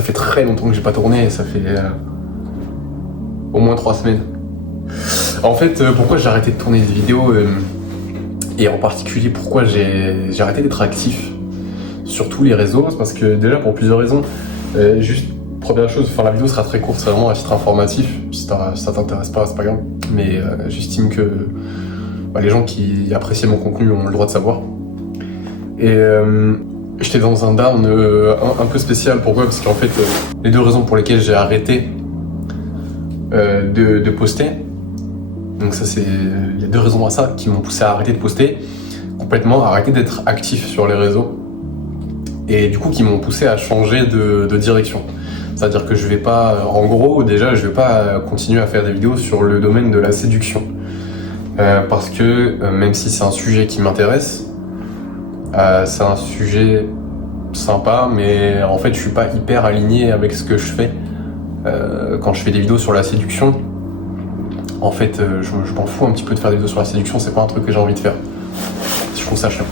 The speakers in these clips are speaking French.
ça fait très longtemps que j'ai pas tourné, ça fait au moins 3 semaines. En fait, pourquoi j'ai arrêté de tourner des vidéos et en particulier pourquoi j'ai arrêté d'être actif sur tous les réseaux, c'est parce que déjà pour plusieurs raisons. Juste première chose, enfin la vidéo sera très courte, c'est vraiment un titre informatif. Si ça t'intéresse pas, c'est pas grave. Mais j'estime que les gens qui apprécient mon contenu ont le droit de savoir. Et j'étais dans un down un peu spécial. Pourquoi ? Parce qu'en fait, les 2 raisons pour lesquelles j'ai arrêté de poster. Donc ça c'est, il y a 2 raisons à ça qui m'ont poussé à arrêter de poster complètement, à arrêter d'être actif sur les réseaux. Et du coup qui m'ont poussé à changer de direction. C'est-à-dire que je vais pas, en gros déjà je vais pas continuer à faire des vidéos sur le domaine de la séduction. Parce que même si c'est un sujet qui m'intéresse, c'est un sujet sympa, mais en fait je suis pas hyper aligné avec ce que je fais. Quand je fais des vidéos sur la séduction, en fait je m'en fous un petit peu de faire des vidéos sur la séduction, c'est pas un truc que j'ai envie de faire. Je trouve ça chiant.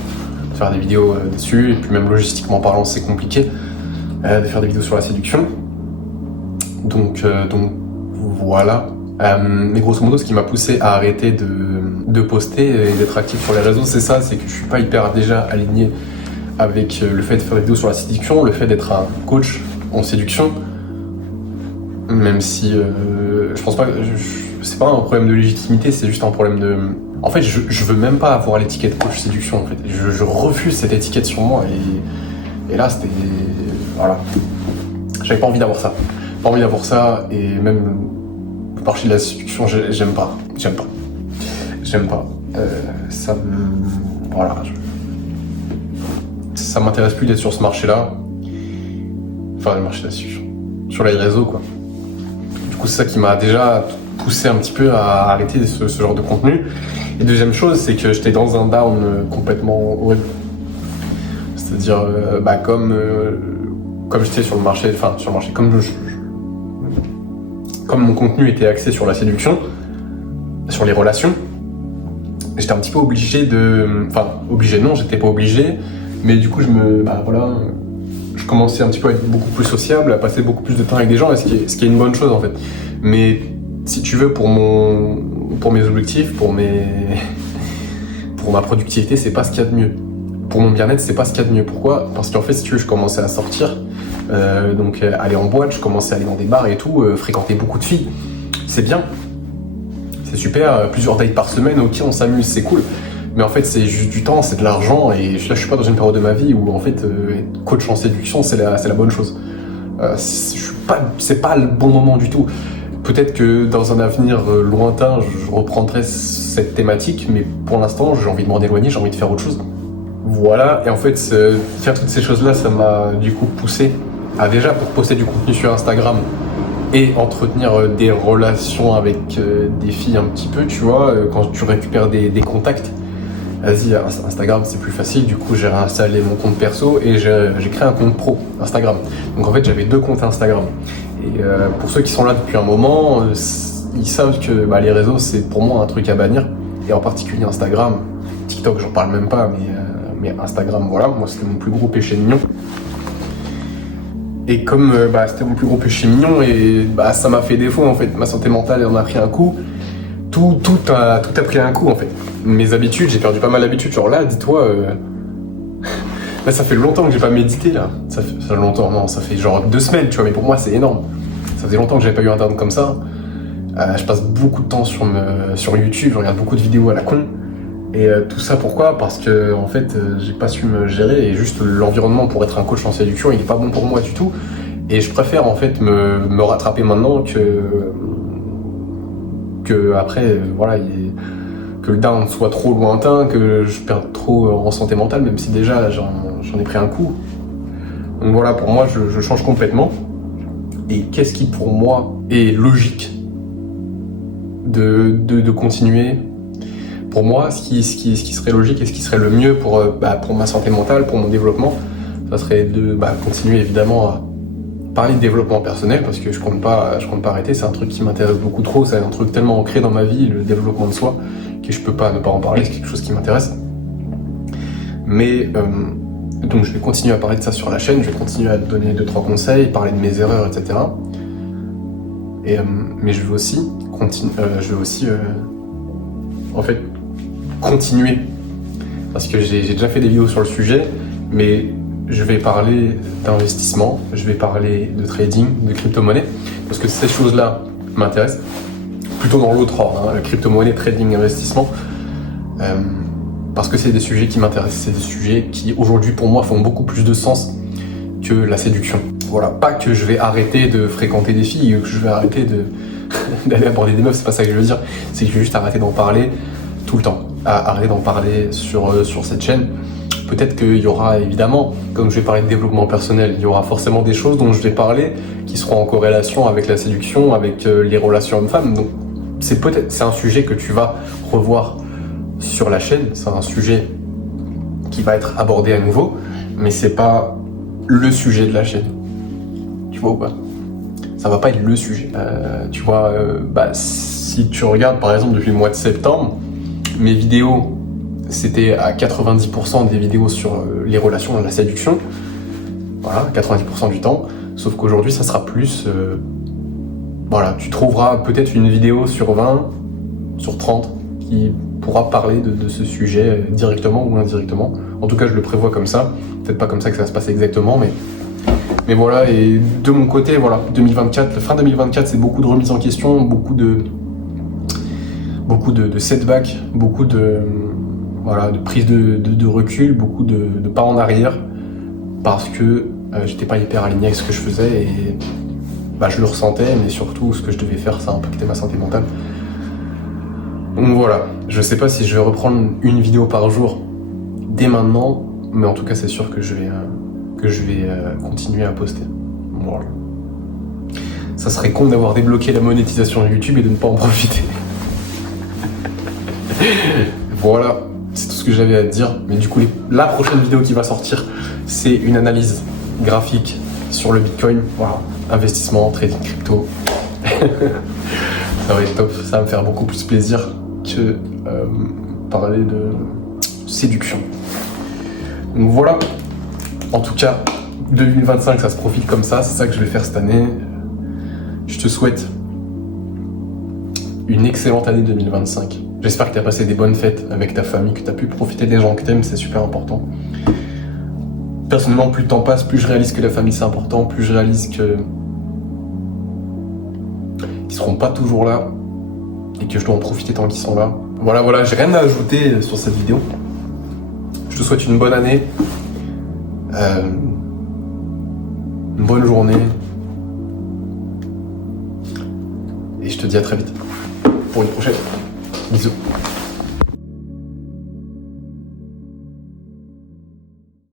Faire des vidéos dessus, et puis même logistiquement parlant c'est compliqué de faire des vidéos sur la séduction. Donc voilà. Mais grosso modo ce qui m'a poussé à arrêter de poster et d'être actif sur les réseaux, c'est ça, c'est que je suis pas hyper déjà aligné avec le fait de faire des vidéos sur la séduction, le fait d'être un coach en séduction, même si je pense pas que c'est pas un problème de légitimité, c'est juste un problème de... En fait, je veux même pas avoir l'étiquette coach séduction, en fait. Je refuse cette étiquette sur moi, et là, c'était... Voilà. J'avais pas envie d'avoir ça. Pas envie d'avoir ça, et même le marché de la séduction, j'aime pas. Ça me... Voilà. Ça m'intéresse plus d'être sur ce marché-là. Enfin, le marché de la séduction. Sur les réseaux, quoi. Du coup, c'est ça qui m'a déjà poussé un petit peu à arrêter ce genre de contenu. Et deuxième chose, c'est que j'étais dans un down complètement horrible. C'est-à-dire, comme j'étais sur le marché, comme mon contenu était axé sur la séduction, sur les relations, j'étais un petit peu obligé j'étais pas obligé, mais du coup, je commençais un petit peu à être beaucoup plus sociable, à passer beaucoup plus de temps avec des gens, ce qui est une bonne chose en fait. Mais si tu veux, pour mes objectifs, pour ma productivité, c'est pas ce qu'il y a de mieux. Pour mon bien-être, c'est pas ce qu'il y a de mieux. Pourquoi ? Parce qu'en fait, si tu veux, je commençais à sortir, donc aller en boîte, je commençais à aller dans des bars et tout, fréquenter beaucoup de filles. C'est bien, c'est super, plusieurs dates par semaine, ok, on s'amuse, c'est cool. Mais en fait, c'est juste du temps, c'est de l'argent, et là, je suis pas dans une période de ma vie où en fait, être coach en séduction, c'est la bonne chose. C'est pas le bon moment du tout. Peut-être que dans un avenir lointain, je reprendrai cette thématique, mais pour l'instant, j'ai envie de m'en éloigner, j'ai envie de faire autre chose. Voilà, et en fait, faire toutes ces choses-là, ça m'a du coup poussé à déjà pour poster du contenu sur Instagram et entretenir des relations avec des filles un petit peu, tu vois, quand tu récupères des contacts. Vas-y, Instagram c'est plus facile, du coup j'ai réinstallé mon compte perso et j'ai créé un compte pro Instagram. Donc en fait j'avais 2 comptes Instagram. Et pour ceux qui sont là depuis un moment, ils savent que les réseaux c'est pour moi un truc à bannir. Et en particulier Instagram, TikTok j'en parle même pas, mais Instagram voilà, moi c'était mon plus gros péché mignon. Et comme c'était mon plus gros péché mignon et ça m'a fait défaut en fait, ma santé mentale en a pris un coup. Tout a pris un coup en fait. Mes habitudes, j'ai perdu pas mal d'habitudes. Genre là, dis-toi, là ça fait longtemps que j'ai pas médité là. Ça fait genre 2 semaines, tu vois, mais pour moi c'est énorme. Ça faisait longtemps que j'avais pas eu un down comme ça. Je passe beaucoup de temps sur YouTube, je regarde beaucoup de vidéos à la con. Et tout ça pourquoi ? Parce que en fait j'ai pas su me gérer et juste l'environnement pour être un coach en séduction il est pas bon pour moi du tout. Et je préfère en fait me rattraper maintenant que après que le down soit trop lointain, que je perde trop en santé mentale, même si déjà j'en ai pris un coup. Donc voilà, pour moi je change complètement. Et qu'est-ce qui pour moi est logique de continuer ? Pour moi, ce qui serait logique et ce qui serait le mieux pour ma santé mentale, pour mon développement, ça serait de continuer évidemment à parler de développement personnel, parce que je compte pas arrêter, c'est un truc qui m'intéresse beaucoup trop, c'est un truc tellement ancré dans ma vie, le développement de soi, que je peux pas ne pas en parler, c'est quelque chose qui m'intéresse. Mais Donc je vais continuer à parler de ça sur la chaîne, je vais continuer à te donner 2-3 conseils, parler de mes erreurs, etc. Mais je veux aussi en fait continuer, parce que j'ai déjà fait des vidéos sur le sujet, mais je vais parler d'investissement, je vais parler de trading, de crypto-monnaie, parce que ces choses-là m'intéressent, plutôt dans l'autre ordre, hein, crypto-monnaie, trading, investissement, parce que c'est des sujets qui m'intéressent, c'est des sujets qui aujourd'hui pour moi font beaucoup plus de sens que la séduction. Voilà, pas que je vais arrêter de fréquenter des filles ou que je vais arrêter d'aller aborder des meufs, c'est pas ça que je veux dire, c'est que je vais juste arrêter d'en parler tout le temps, arrêter d'en parler sur cette chaîne. Peut-être qu'il y aura évidemment, comme je vais parler de développement personnel, il y aura forcément des choses dont je vais parler qui seront en corrélation avec la séduction, avec les relations hommes-femmes. Donc c'est un sujet que tu vas revoir sur la chaîne, c'est un sujet qui va être abordé à nouveau, mais c'est pas le sujet de la chaîne. Tu vois ou pas? Ça va pas être le sujet. Tu vois, si tu regardes par exemple depuis le mois de septembre, mes vidéos, c'était à 90% des vidéos sur les relations et la séduction. Voilà, 90% du temps. Sauf qu'aujourd'hui, ça sera plus... voilà, tu trouveras peut-être une vidéo sur 20, sur 30, qui pourra parler de ce sujet directement ou indirectement. En tout cas, je le prévois comme ça. Peut-être pas comme ça que ça va se passer exactement, mais voilà. Et de mon côté, voilà, 2024, fin 2024, c'est beaucoup de remises en question, beaucoup de setbacks, beaucoup de prise de recul, beaucoup de pas en arrière, parce que j'étais pas hyper aligné avec ce que je faisais et je le ressentais, mais surtout ce que je devais faire, ça impactait ma santé mentale. Donc voilà, je sais pas si je vais reprendre une vidéo par jour dès maintenant, mais en tout cas c'est sûr que je vais continuer à poster. Voilà. Ça serait con d'avoir débloqué la monétisation YouTube et de ne pas en profiter. Voilà, c'est tout ce que j'avais à te dire. Mais du coup, la prochaine vidéo qui va sortir, c'est une analyse graphique sur le Bitcoin. Voilà, investissement, trading crypto. Ça va être top, ça va me faire beaucoup plus plaisir que parler de séduction. Donc voilà, en tout cas, 2025, ça se profite comme ça, c'est ça que je vais faire cette année. Je te souhaite une excellente année 2025. J'espère que tu as passé des bonnes fêtes avec ta famille, que tu as pu profiter des gens que tu aimes, c'est super important. Personnellement, plus le temps passe, plus je réalise que la famille c'est important, plus je réalise qu'ils seront pas toujours là et que je dois en profiter tant qu'ils sont là. Voilà, j'ai rien à ajouter sur cette vidéo. Je te souhaite une bonne année, une bonne journée et je te dis à très vite pour une prochaine. Bisous.